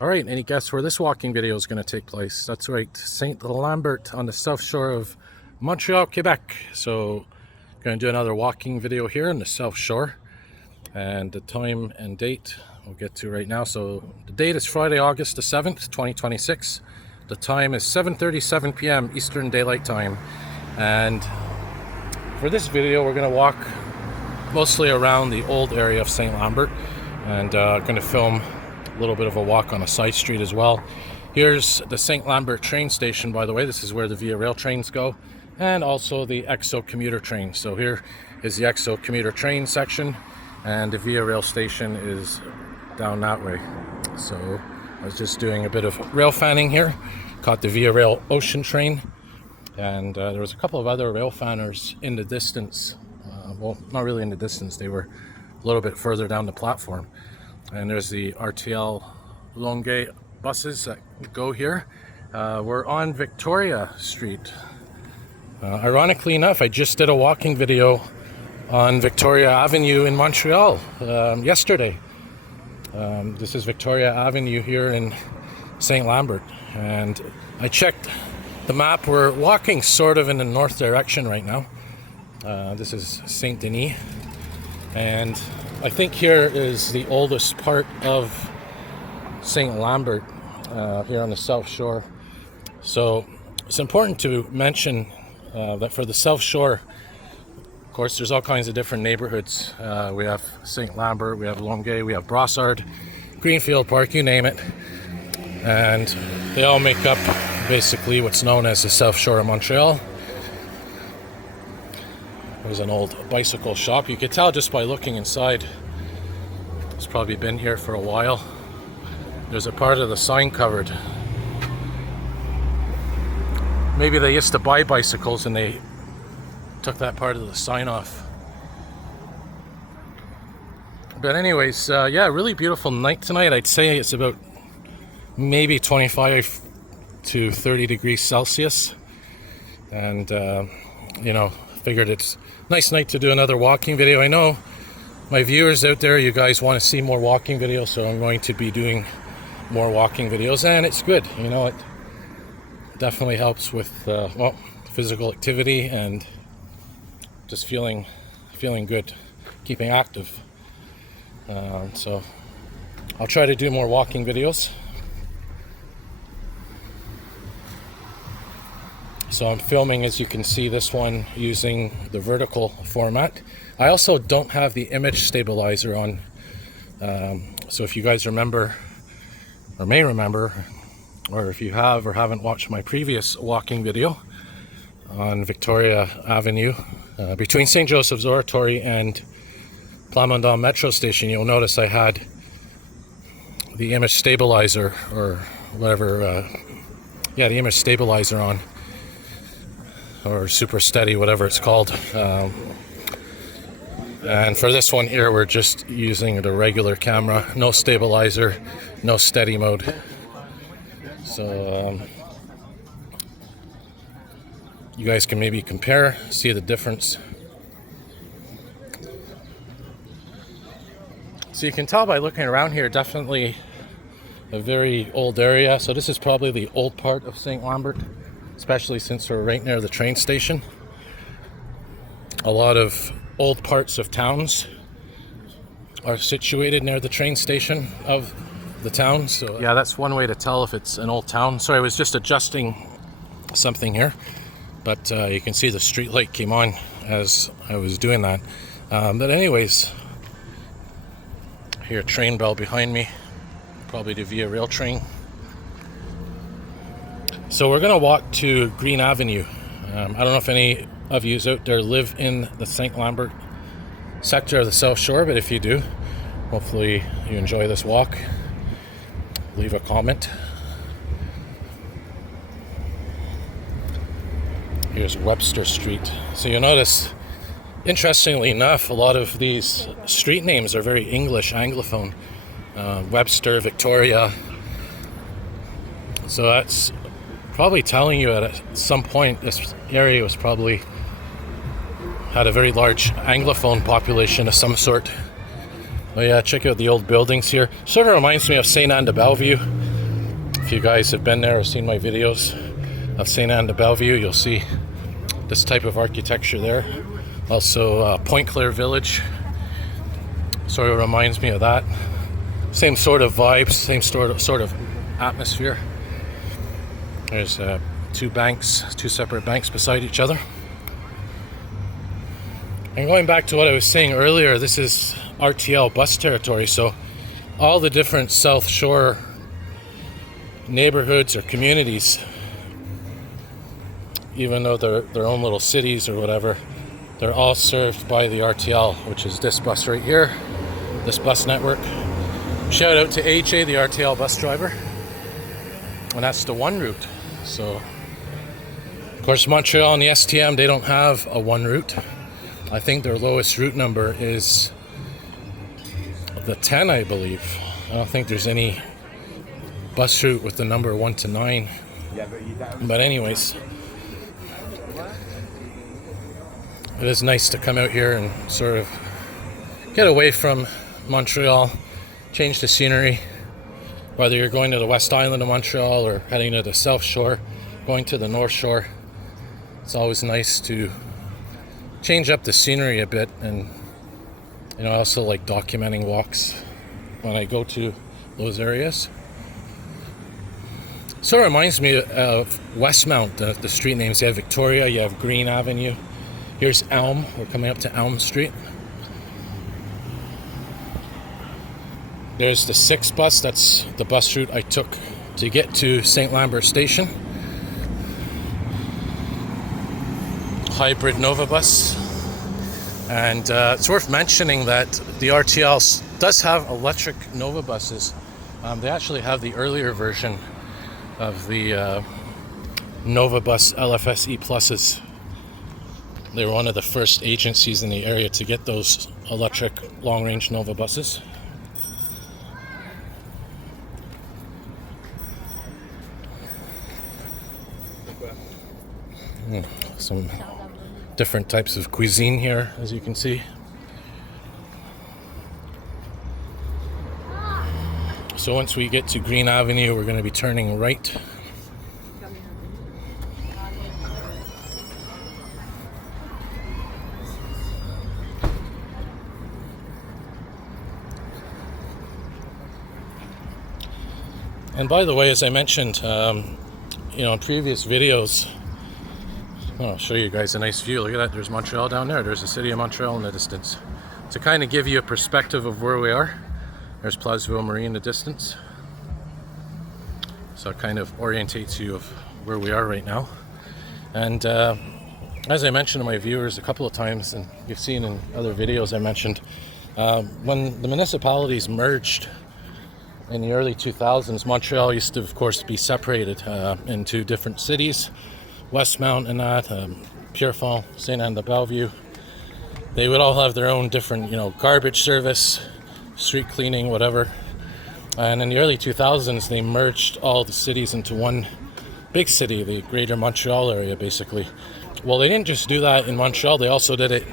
Alright, any guess where this walking video is going to take place? That's right, Saint-Lambert on the south shore of Montreal, Quebec. So, going to do another walking video here on the south shore. And the time and date we'll get to right now. So, the date is Friday, August the 7th, 2026. The time is 7:37 p.m. Eastern Daylight Time. And for this video, we're going to walk mostly around the old area of Saint-Lambert. And going to film a little bit of a walk on a side street as well. Here's the Saint-Lambert train station, by the way. This is where the Via Rail trains go, and also the EXO commuter train. So here is the EXO commuter train section, and the Via Rail station is down that way. So I was just doing a bit of rail fanning here, caught the Via Rail ocean train, and there was a couple of other rail fanners in the distance. Well, not really in the distance, they were a little bit further down the platform. And there's the RTL Longueuil buses that go here. We're on Victoria Street. Ironically enough, I just did a walking video on Victoria Avenue in Montreal yesterday. This is Victoria Avenue here in Saint-Lambert. And I checked the map. We're walking sort of in the north direction right now. This is Saint-Denis. And I think here is the oldest part of Saint-Lambert here on the South Shore. So it's important to mention that for the South Shore, of course, there's all kinds of different neighborhoods. We have Saint-Lambert, we have Longueuil, we have Brossard, Greenfield Park, you name it. And they all make up basically what's known as the South Shore of Montreal. There's an old bicycle shop. You could tell just by looking inside. It's probably been here for a while. There's a part of the sign covered. Maybe they used to buy bicycles and they took that part of the sign off. But anyways, yeah, really beautiful night tonight. I'd say it's about maybe 25 to 30 degrees Celsius. And, you know, figured it's a nice night to do another walking video. I know my viewers out there, you guys want to see more walking videos, so I'm going to be doing more walking videos, and it's good. You know, it definitely helps with well, physical activity and just feeling good, keeping active. So I'll try to do more walking videos. So I'm filming, as you can see, this one using the vertical format. I also don't have the image stabilizer on. So if you guys remember, or may remember, or if you have or haven't watched my previous walking video on Victoria Avenue, between St. Joseph's Oratory and Plamondon Metro Station, you'll notice I had the image stabilizer, or whatever, yeah, the image stabilizer on. Or super steady, whatever it's called. And for this one here, we're just using the regular camera, no stabilizer, no steady mode. So you guys can maybe compare, see the difference. So you can tell by looking around here, definitely a very old area. So this is probably the old part of Saint-Lambert, especially since we're right near the train station. A lot of old parts of towns are situated near the train station of the town. So yeah, that's one way to tell if it's an old town. Sorry, I was just adjusting something here, but you can see the street light came on as I was doing that. But anyways, here, train bell behind me, probably the Via Rail train. So we're going to walk to Green Avenue. I don't know if any of you out there live in the Saint-Lambert sector of the South Shore, but if you do, hopefully you enjoy this walk. Leave a comment. Here's Webster Street. So you'll notice, interestingly enough, a lot of these street names are very English, Anglophone. Webster, Victoria. So that's probably telling you at some point this area was probably had a very large Anglophone population of some sort. Oh yeah, check out the old buildings here. Sort of reminds me of Saint-Anne-de-Bellevue. If you guys have been there or seen my videos of Saint-Lambert, you'll see this type of architecture there. Also Pointe-Claire Village sort of reminds me of that. Same sort of vibes, same sort of atmosphere. There's two separate banks beside each other. And going back to what I was saying earlier, this is RTL bus territory, so all the different South Shore neighborhoods or communities, even though they're their own little cities or whatever, they're all served by the RTL, which is this bus right here, this bus network. Shout out to AJ, the RTL bus driver. And that's the one route. So, of course, Montreal and the STM, they don't have a one route. I think their lowest route number is the 10, I believe. I don't think there's any bus route with the number 1 to 9. But anyways, it is nice to come out here and sort of get away from Montreal, change the scenery. Whether you're going to the West Island of Montreal or heading to the South Shore, going to the North Shore, it's always nice to change up the scenery a bit. And I also like documenting walks when I go to those areas. Sort of reminds me of Westmount, the street names. You have Victoria, you have Green Avenue. Here's Elm. We're coming up to Elm Street. There's the 6 bus. That's the bus route I took to get to Saint-Lambert Station. Hybrid Nova bus. And it's worth mentioning that the RTL does have electric Nova buses. They actually have the earlier version of the Nova Bus LFS E Pluses. They were one of the first agencies in the area to get those electric long-range Nova buses. Some different types of cuisine here, as you can see. So once we get to Green Avenue, we're going to be turning right. And by the way, as I mentioned, in previous videos, I'll show you guys a nice view. Look at that. There's Montreal down there. There's the city of Montreal in the distance. To kind of give you a perspective of where we are, there's Plaiseville Marie in the distance. So it kind of orientates you of where we are right now. And as I mentioned to my viewers a couple of times, and you've seen in other videos I mentioned, when the municipalities merged in the early 2000s, Montreal used to, of course, be separated into different cities. Westmount and that, Pierrefonds, Saint-Lambert, they would all have their own different, garbage service, street cleaning, whatever. And in the early 2000s, they merged all the cities into one big city, the greater Montreal area, basically. Well, they didn't just do that in Montreal, they also did it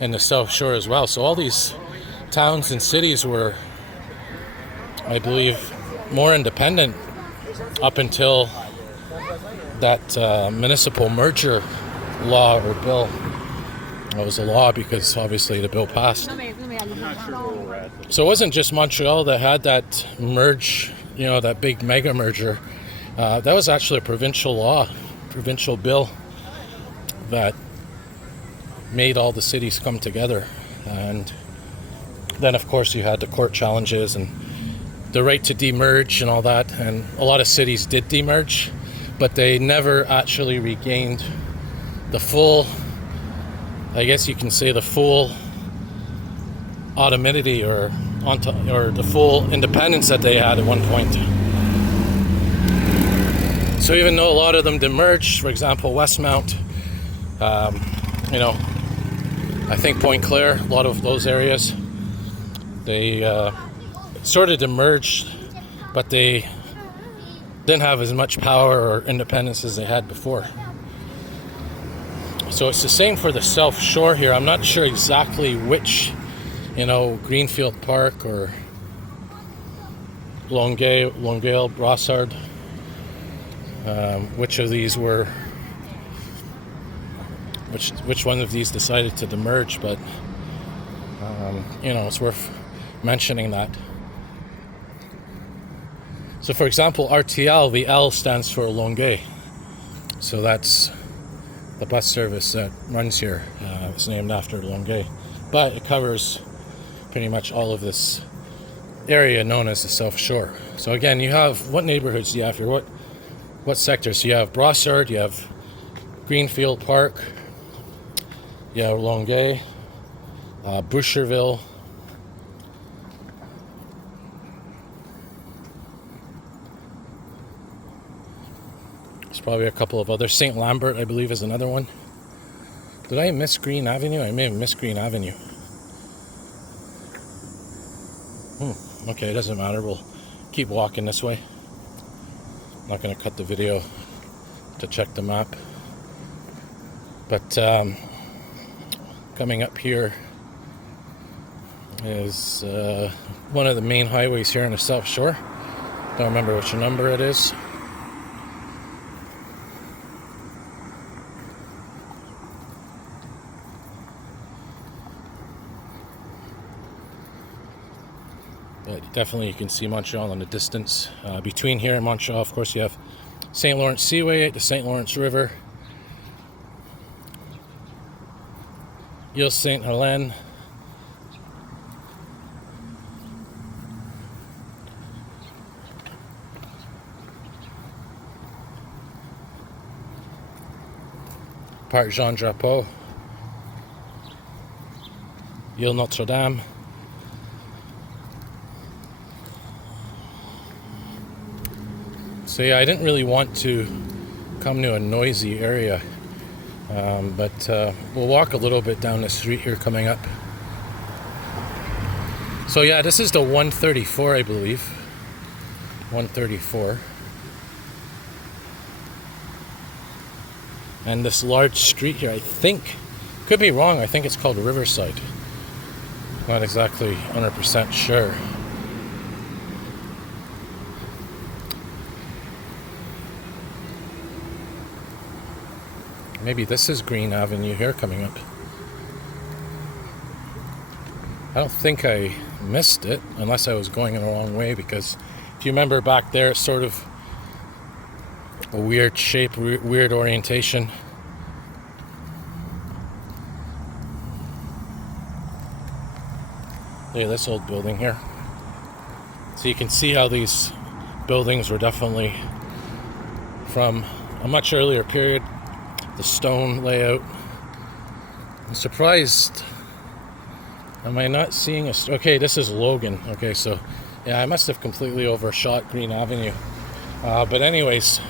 in the South Shore as well. So all these towns and cities were, I believe, more independent up until that municipal merger law or bill. It was a law because obviously the bill passed. So it wasn't just Montreal that had that merge, that big mega merger. That was actually a provincial law, provincial bill that made all the cities come together. And then of course you had the court challenges and the right to demerge and all that. And a lot of cities did demerge, but they never actually regained the full, I guess you can say, the full autonomy or the full independence that they had at one point. So even though a lot of them demerged, for example, Westmount, I think Pointe-Claire, a lot of those areas, they sort of demerged, but they didn't have as much power or independence as they had before. So it's the same for the South Shore here. I'm not sure exactly which, Greenfield Park or Longueuil, Brossard. Which of these were, which one of these decided to demerge, but it's worth mentioning that. So for example, RTL, the L stands for Longueuil. So that's the bus service that runs here. It's named after Longueuil. But it covers pretty much all of this area known as the South Shore. So again, you have, what neighborhoods do you have here? What sectors? So you have Brossard, you have Greenfield Park, you have Longueuil, Boucherville, there's probably a couple of others. Saint-Lambert, I believe, is another one. Did I miss Green Avenue? I may have missed Green Avenue. Okay, it doesn't matter. We'll keep walking this way. I'm not going to cut the video to check the map. But coming up here is one of the main highways here in the South Shore. Don't remember which number it is. But definitely you can see Montreal in the distance. Between here and Montreal, of course, you have St. Lawrence Seaway, the St. Lawrence River, Ile Saint Helene, Parc Jean Drapeau, Ile Notre-Dame. So yeah, I didn't really want to come to a noisy area, but we'll walk a little bit down the street here coming up. So yeah, this is the 134, I believe. 134. And this large street here, I think, could be wrong, I think it's called Riverside. Not exactly 100% sure. Maybe this is Green Avenue here coming up. I don't think I missed it, unless I was going the wrong way, because if you remember back there, it's sort of a weird shape, weird orientation. Look at this old building here. So you can see how these buildings were definitely from a much earlier period. The stone layout. I'm surprised. Am I not seeing okay, this is Logan. Okay, so yeah, I must have completely overshot Green Avenue. But anyways,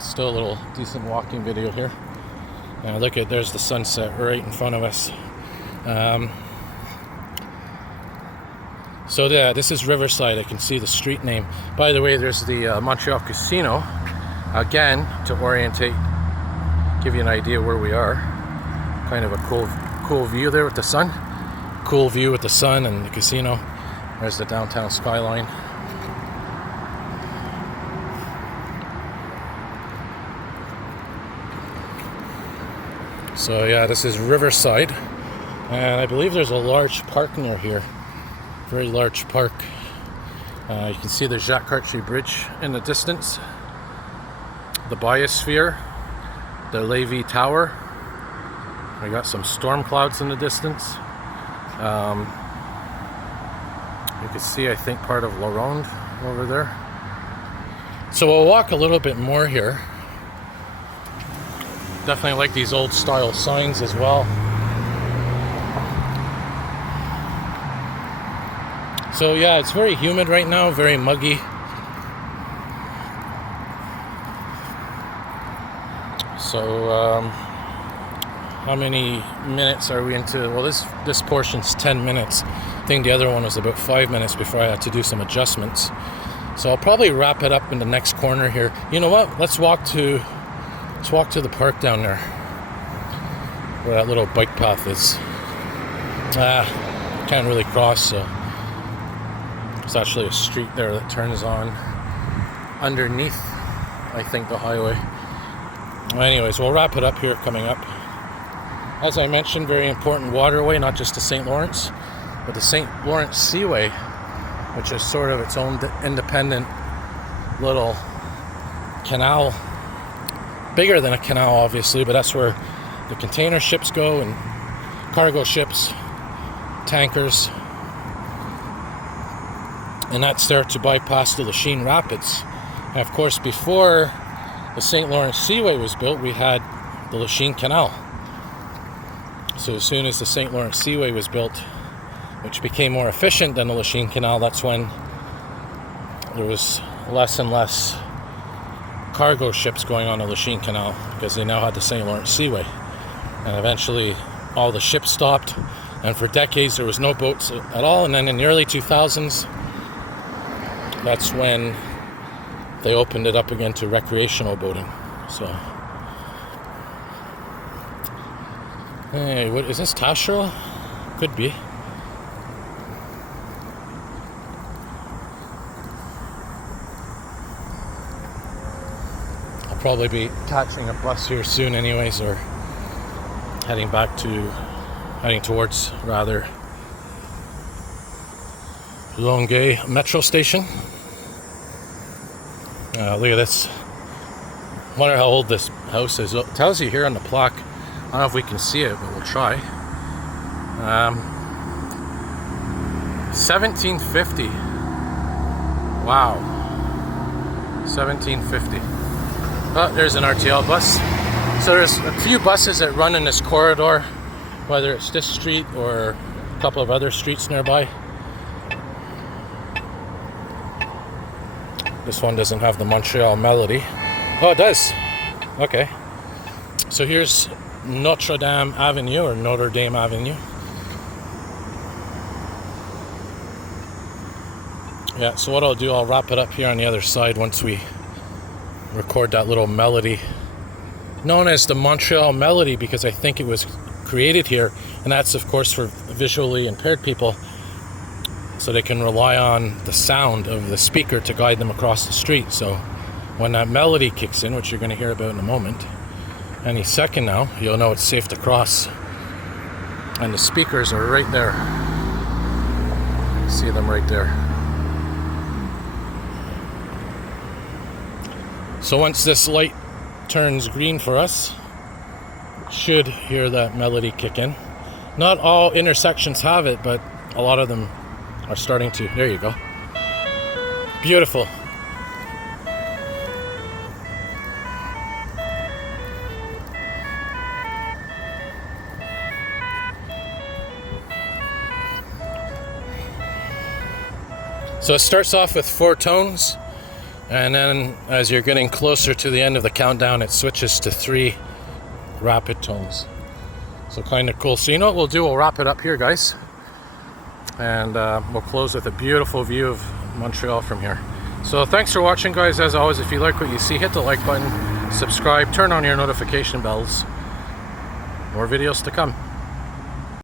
still a little decent walking video here. Look at, there's the sunset right in front of us. So yeah, this is Riverside. I can see the street name. By the way, there's the Montreal Casino. Again, to orientate, give you an idea where we are. Kind of a cool view there with the sun. Cool view with the sun and the casino. There's the downtown skyline. So yeah, this is Riverside. And I believe there's a large park near here. Very large park. You can see the Jacques Cartier Bridge in the distance, the Biosphere, the Lévis Tower. We got some storm clouds in the distance. You can see, I think, part of La Ronde over there. So we'll walk a little bit more here. Definitely like these old style signs as well. So yeah, it's very humid right now, very muggy. So how many minutes are we into? Well, this portion's 10 minutes. I think the other one was about 5 minutes before I had to do some adjustments. So I'll probably wrap it up in the next corner here. You know what? Let's walk to the park down there. where that little bike path is. Can't really cross, so there's actually a street there that turns on underneath, I think, the highway. Anyways, we'll wrap it up here coming up. As I mentioned, very important waterway, not just the St. Lawrence, but the St. Lawrence Seaway, which is sort of its own independent little canal. Bigger than a canal, obviously, but that's where the container ships go and cargo ships, tankers. And that's there to bypass the Lachine Rapids. And of course, before the St. Lawrence Seaway was built, we had the Lachine Canal. So as soon as the St. Lawrence Seaway was built, which became more efficient than the Lachine Canal, that's when there was less and less cargo ships going on the Lachine Canal, because they now had the St. Lawrence Seaway. And eventually all the ships stopped, and for decades there was no boats at all. And then in the early 2000s, that's when they opened it up again to recreational boating. So, hey, what is this, Tasha? Could be. I'll probably be catching a bus here soon anyways, or heading towards rather Longueuil Metro Station. Look at this. Wonder how old this house is. It tells you here on the plaque. I don't know if we can see it, but we'll try. 1750. Wow. 1750. Oh, there's an RTL bus. So there's a few buses that run in this corridor, whether it's this street or a couple of other streets nearby. This one doesn't have the Montreal melody. Oh, it does. Okay. So here's Notre-Dame Avenue, or Notre-Dame Avenue. Yeah, so what I'll do, I'll wrap it up here on the other side once we record that little melody, known as the Montreal melody, because I think it was created here, and that's of course for visually impaired people, so they can rely on the sound of the speaker to guide them across the street. So when that melody kicks in, which you're going to hear about in a moment, any second now, you'll know it's safe to cross. And the speakers are right there. See them right there. So once this light turns green for us, should hear that melody kick in. Not all intersections have it, but a lot of them are starting to. There you go. Beautiful. So it starts off with 4 tones, and then as you're getting closer to the end of the countdown, it switches to 3 rapid tones. So kind of cool. So you know what we'll do? We'll wrap it up here, guys. And we'll close with a beautiful view of Montreal from here. So thanks for watching, guys. As always, if you like what you see, hit the like button, subscribe, turn on your notification bells. More videos to come.